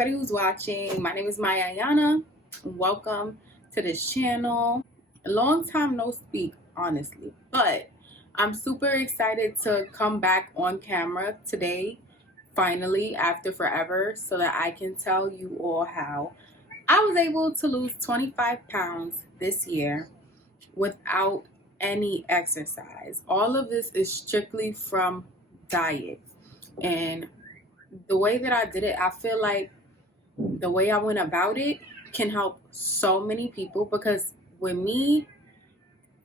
everybody who's watching. My name is Maya Ayana. Welcome to this channel. A long time no speak, honestly, but I'm super excited to come back on camera today, finally, after forever, so that I can tell you all how I was able to lose 25 pounds this year without any exercise. All of this is strictly from diet. And the way that I did it, I feel like the way I went about it can help so many people, because with me,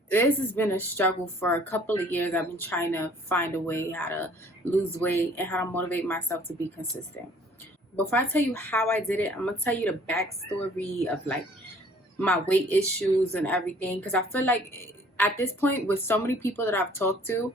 this has been a struggle for a couple of years. I've been trying to find a way how to lose weight and how to motivate myself to be consistent. Before I tell you how I did it, I'm gonna tell you the backstory of like my weight issues and everything, because I feel like at this point, with so many people that I've talked to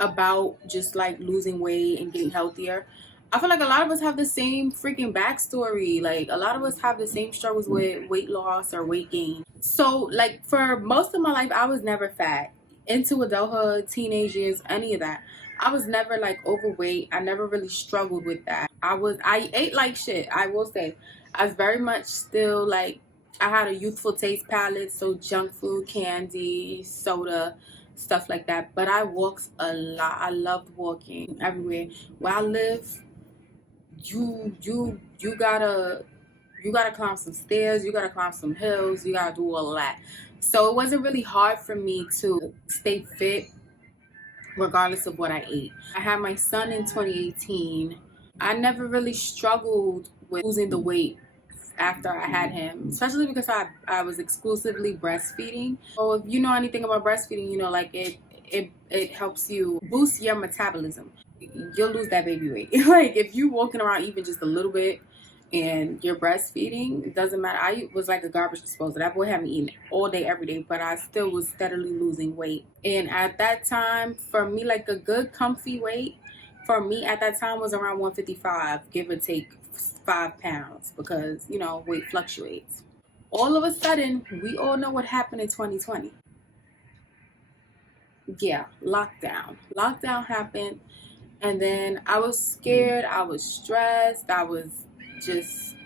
about just like losing weight and getting healthier, I feel like a lot of us have the same freaking backstory. Like, a lot of us have the same struggles with weight loss or weight gain. So like, for most of my life, I was never fat. Into adulthood, teenage years, any of that, I was never like overweight. I never really struggled with that. I ate like shit, I will say. I was very much still like, I had a youthful taste palette, so junk food, candy, soda, stuff like that. But I walked a lot. I loved walking everywhere. Where I live, you gotta climb some stairs, you gotta climb some hills, you gotta do all of that. So it wasn't really hard for me to stay fit regardless of what I ate. I had my son in 2018. I never really struggled with losing the weight after I had him, especially because I was exclusively breastfeeding. So if you know anything about breastfeeding, you know, like it helps you boost your metabolism. You'll lose that baby weight. Like, if you walking around even just a little bit and you're breastfeeding, it doesn't matter. I was like a garbage disposal. That boy had me eating all day, every day, but I still was steadily losing weight. And at that time, for me, like a good comfy weight for me at that time was around 155, give or take 5 pounds, because, you know, weight fluctuates. All of a sudden, we all know what happened in 2020. Yeah, lockdown. Lockdown happened. And then I was scared, I was stressed, I was just,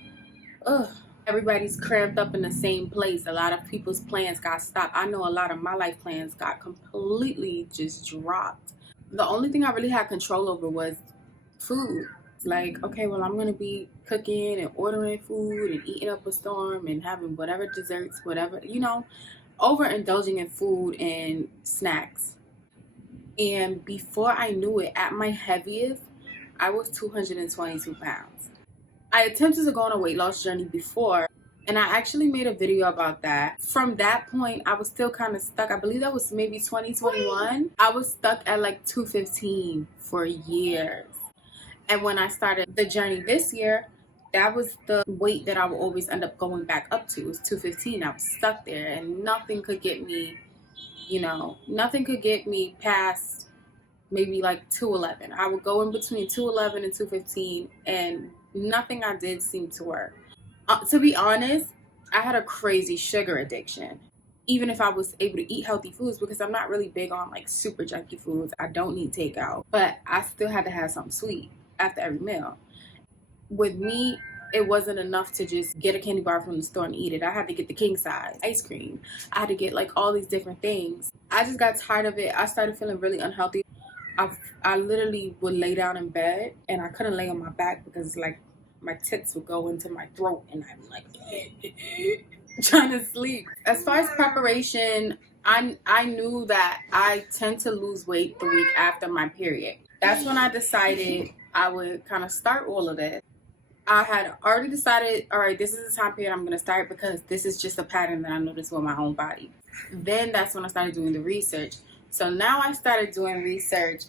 everybody's cramped up in the same place. A lot of people's plans got stopped. I know a lot of my life plans got completely just dropped. The only thing I really had control over was food. Like, okay, well, I'm gonna be cooking and ordering food and eating up a storm and having whatever desserts, whatever, you know, overindulging in food and snacks. And before I knew it, at my heaviest, I was 222 pounds. I attempted to go on a weight loss journey before, and I actually made a video about that. From that point, I was still kind of stuck. I believe that was maybe 2021. I was stuck at like 215 for years. And when I started the journey this year, that was the weight that I would always end up going back up to. It was 215. I was stuck there, and nothing could get me, you know, nothing could get me past maybe like 211. I would go in between 211 and 215, and nothing I did seemed to work. To be honest, I had a crazy sugar addiction, even if I was able to eat healthy foods, because I'm not really big on like super junky foods. I don't need takeout, but I still had to have something sweet after every meal. With me, it wasn't enough to just get a candy bar from the store and eat it. I had to get the king size ice cream. I had to get like all these different things. I just got tired of it. I started feeling really unhealthy. I literally would lay down in bed, and I couldn't lay on my back because like my tits would go into my throat, and I'm like trying to sleep. As far as preparation, I knew that I tend to lose weight the week after my period. That's when I decided I would kind of start all of this. I had already decided, all right, this is the time period I'm going to start, because this is just a pattern that I noticed with my own body. Then that's when I started doing the research. So now I started doing research,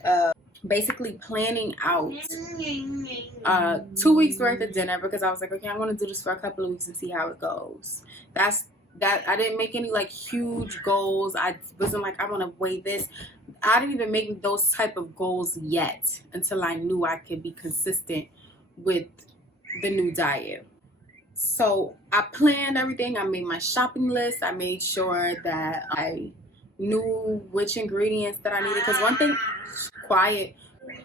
basically planning out 2 weeks worth of dinner, because I was like, okay, I'm going to do this for a couple of weeks and see how it goes. That I didn't make any like huge goals. I wasn't like, I want to weigh this. I didn't even make those type of goals yet until I knew I could be consistent with the new diet. So I planned everything. I made my shopping list. I made sure that I knew which ingredients that I needed. Because one thing, quiet.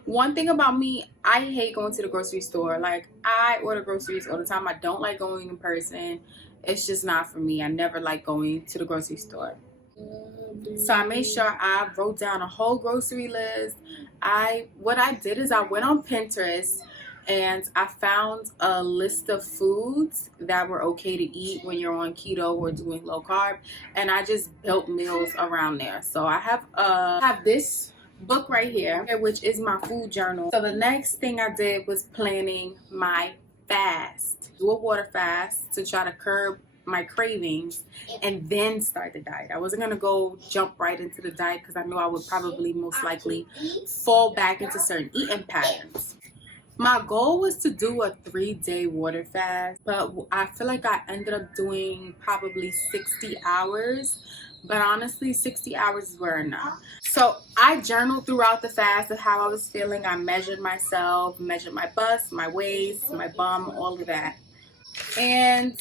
One thing about me, I hate going to the grocery store. Like, I order groceries all the time. I don't like going in person. It's just not for me. I never like going to the grocery store. So I made sure I wrote down a whole grocery list. What I did is I went on Pinterest and I found a list of foods that were okay to eat when you're on keto or doing low carb, and I just built meals around there. So I have this book right here, which is my food journal. So the next thing I did was planning my fast. Do a water fast to try to curb my cravings and then start the diet. I wasn't gonna go jump right into the diet because I knew I would probably most likely fall back into certain eating patterns. My goal was to do a 3-day water fast, but I feel like I ended up doing probably 60 hours. But honestly, 60 hours were enough. So I journaled throughout the fast of how I was feeling. I measured myself, measured my bust, my waist, my bum, all of that. And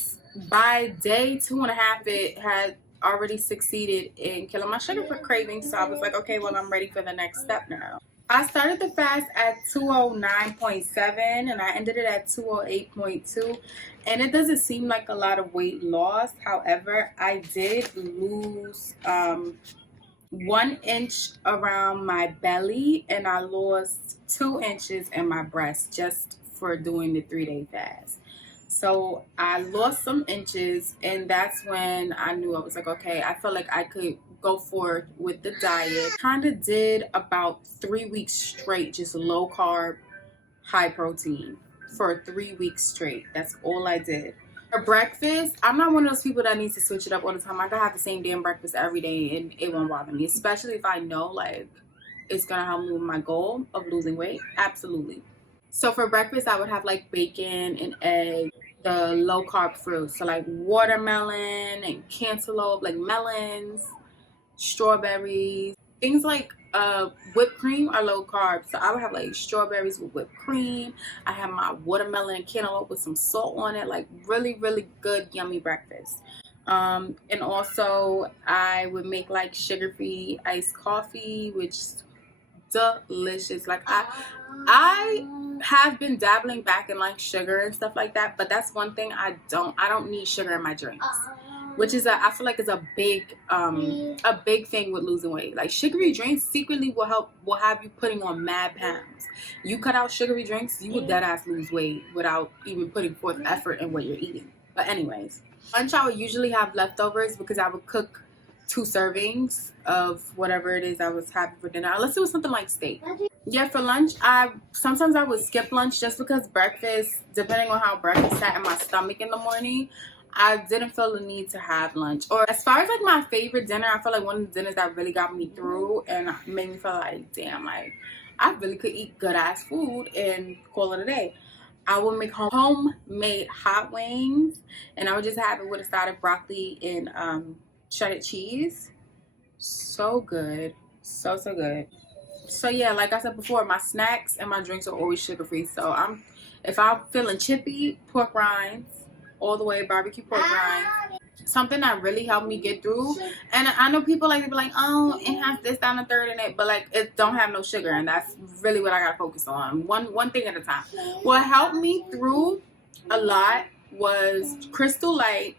by day 2.5, it had already succeeded in killing my sugar for cravings. So I was like, okay, well, I'm ready for the next step now. I started the fast at 209.7 and I ended it at 208.2, and it doesn't seem like a lot of weight loss. However, I did lose 1 inch around my belly and I lost 2 inches in my breast just for doing the 3-day fast. So I lost some inches, and that's when I knew I was like, okay, I felt like I could go forward with the diet. Kind of did about 3 weeks straight, just low carb, high protein for 3 weeks straight. That's all I did. For breakfast, I'm not one of those people that needs to switch it up all the time. I can have the same damn breakfast every day and it won't bother me, especially if I know like it's gonna help me with my goal of losing weight. Absolutely. So for breakfast, I would have like bacon and egg, the low carb fruits. So like watermelon and cantaloupe, like melons, strawberries, things like whipped cream are low carb. So I would have like strawberries with whipped cream. I have my watermelon and cantaloupe with some salt on it, like really, really good, yummy breakfast. And also I would make like sugar-free iced coffee, which delicious. Like I have been dabbling back in like sugar and stuff like that, but that's one thing I don't need sugar in my drinks, which is I feel like is a big thing with losing weight. Like sugary drinks secretly will have you putting on mad pounds. You cut out sugary drinks, you will dead ass lose weight without even putting forth effort in what you're eating. But anyways, lunch I would usually have leftovers because I would cook 2 servings of whatever it is I was having for dinner, unless it was something like steak. Yeah, for lunch, sometimes I would skip lunch just because breakfast, depending on how breakfast sat in my stomach in the morning, I didn't feel the need to have lunch. Or as far as like my favorite dinner, I feel like one of the dinners that really got me through and made me feel like, damn, like I really could eat good ass food and call it a day. I would make homemade hot wings, and I would just have it with a side of broccoli and shredded cheese. So good. So good. So yeah, like I said before, my snacks and my drinks are always sugar-free. So if I'm feeling chippy, pork rinds, all the way barbecue pork rinds. Something that really helped me get through. And I know people like to be like, oh, it has this, down, a third in it, but like it don't have no sugar, and that's really what I gotta focus on. One thing at a time. What helped me through a lot was Crystal Light,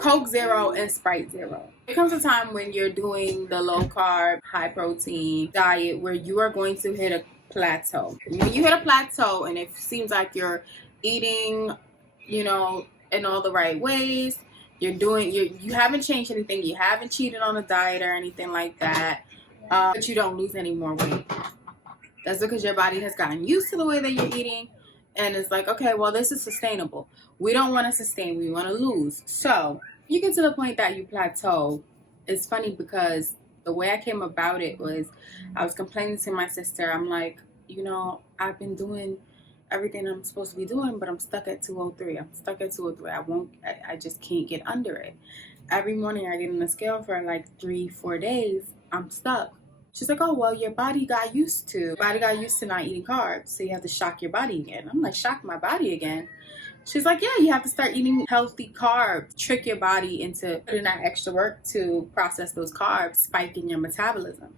Coke Zero, and Sprite Zero. There comes a time when you're doing the low carb, high protein diet where you are going to hit a plateau. When you hit a plateau and it seems like you're eating, in all the right ways, you haven't changed anything, you haven't cheated on a diet or anything like that, but you don't lose any more weight. That's because your body has gotten used to the way that you're eating. And it's like, okay, well, this is sustainable. We don't want to sustain, we want to lose. So you get to the point that you plateau. It's funny because the way I came about it was I was complaining to my sister. I'm like, I've been doing everything I'm supposed to be doing, but I'm stuck at 203. I just can't get under it. Every morning I get on the scale for like 3-4 days, I'm stuck. She's like, oh, well, your body got used to not eating carbs, so you have to shock your body again. I'm like, shock my body again? She's like, yeah, you have to start eating healthy carbs, trick your body into putting that extra work to process those carbs, spiking your metabolism.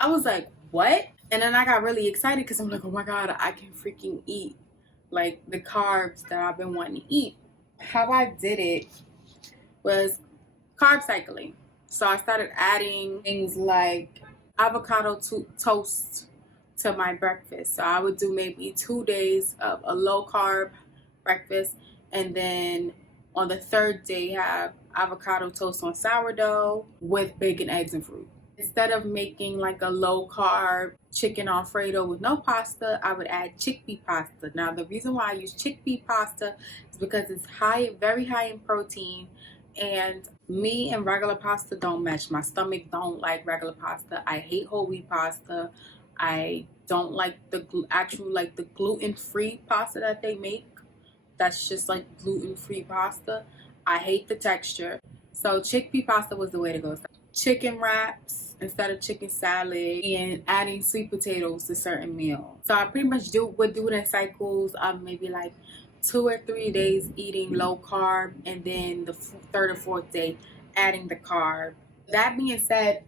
I was like, what? And then I got really excited because I'm like, oh my God, I can freaking eat like the carbs that I've been wanting to eat. How I did it was carb cycling. So I started adding things like avocado toast to my breakfast. So I would do maybe 2 days of a low carb breakfast, and then on the third day have avocado toast on sourdough with bacon, eggs, and fruit. Instead of making like a low carb chicken alfredo with no pasta, I would add chickpea pasta. Now the reason why I use chickpea pasta is because it's very high in protein, and me and regular pasta don't match. My stomach don't like regular pasta. I hate whole wheat pasta. I don't like the the gluten-free pasta that they make. That's just like gluten-free pasta. I hate the texture. So chickpea pasta was the way to go. Chicken wraps instead of chicken salad, and adding sweet potatoes to certain meals. So I pretty much would do it in cycles of maybe like 2 or 3 days eating low carb, and then the third or fourth day adding the carb. That being said,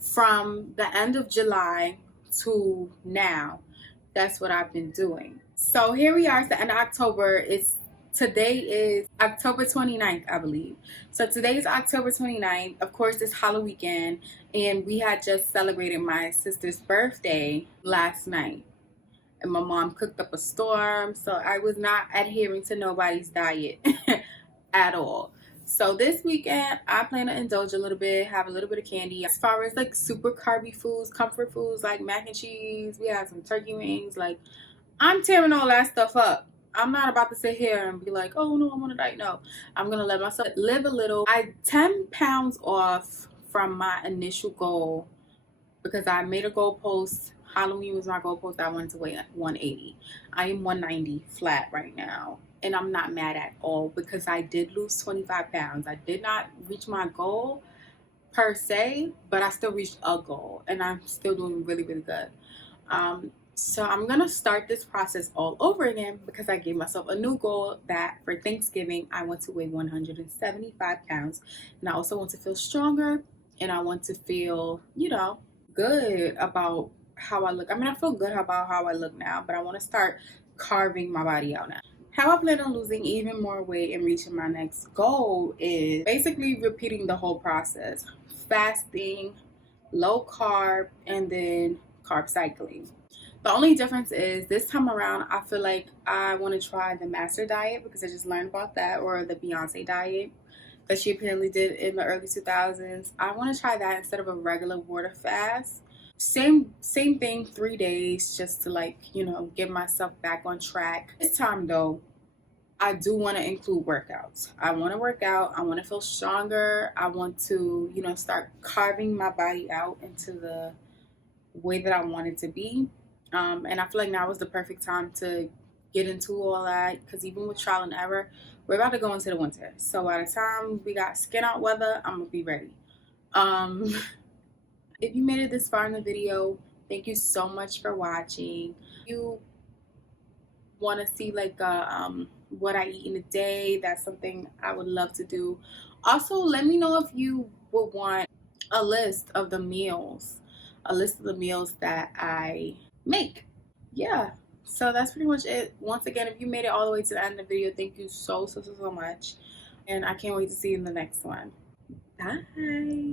from the end of July to now, that's what I've been doing. So here we are, it's the end of October. Today is October 29th, I believe. So today is October 29th. Of course, it's Halloween weekend, and we had just celebrated my sister's birthday last night. And my mom cooked up a storm, so I was not adhering to nobody's diet at all. So this weekend, I plan to indulge a little bit, have a little bit of candy. As far as like super carby foods, comfort foods like mac and cheese, we have some turkey wings. Like, I'm tearing all that stuff up. I'm not about to sit here and be like, oh no, I'm on a diet. No, I'm gonna let myself live a little. I 10 pounds off from my initial goal because I made a goal post. Halloween was my goal post. I wanted to weigh 180. I am 190 flat right now. And I'm not mad at all because I did lose 25 pounds. I did not reach my goal per se, but I still reached a goal and I'm still doing really, really good. So I'm gonna start this process all over again because I gave myself a new goal that for Thanksgiving I want to weigh 175 pounds, and I also want to feel stronger, and I want to feel, good about how I look. I mean, I feel good about how I look now, but I want to start carving my body out now. How I plan on losing even more weight and reaching my next goal is basically repeating the whole process: fasting, low carb, and then carb cycling. The only difference is this time around, I feel like I want to try the master diet because I just learned about that, or the Beyonce diet that she apparently did in the early 2000s. I want to try that instead of a regular water fast. Same thing, 3 days just to get myself back on track. This time though, I do want to include workouts. I want to work out. I want to feel stronger. I want to, start carving my body out into the way that I want it to be. And I feel like now is the perfect time to get into all that because even with trial and error, we're about to go into the winter. So by the time we got skin out weather, I'm going to be ready. If you made it this far in the video, thank you so much for watching. If you want to see what I eat in a day, that's something I would love to do. Also, let me know if you would want a list of the meals that I make. Yeah, so that's pretty much it. Once again, if you made it all the way to the end of the video, thank you so much, and I can't wait to see you in the next one. Bye.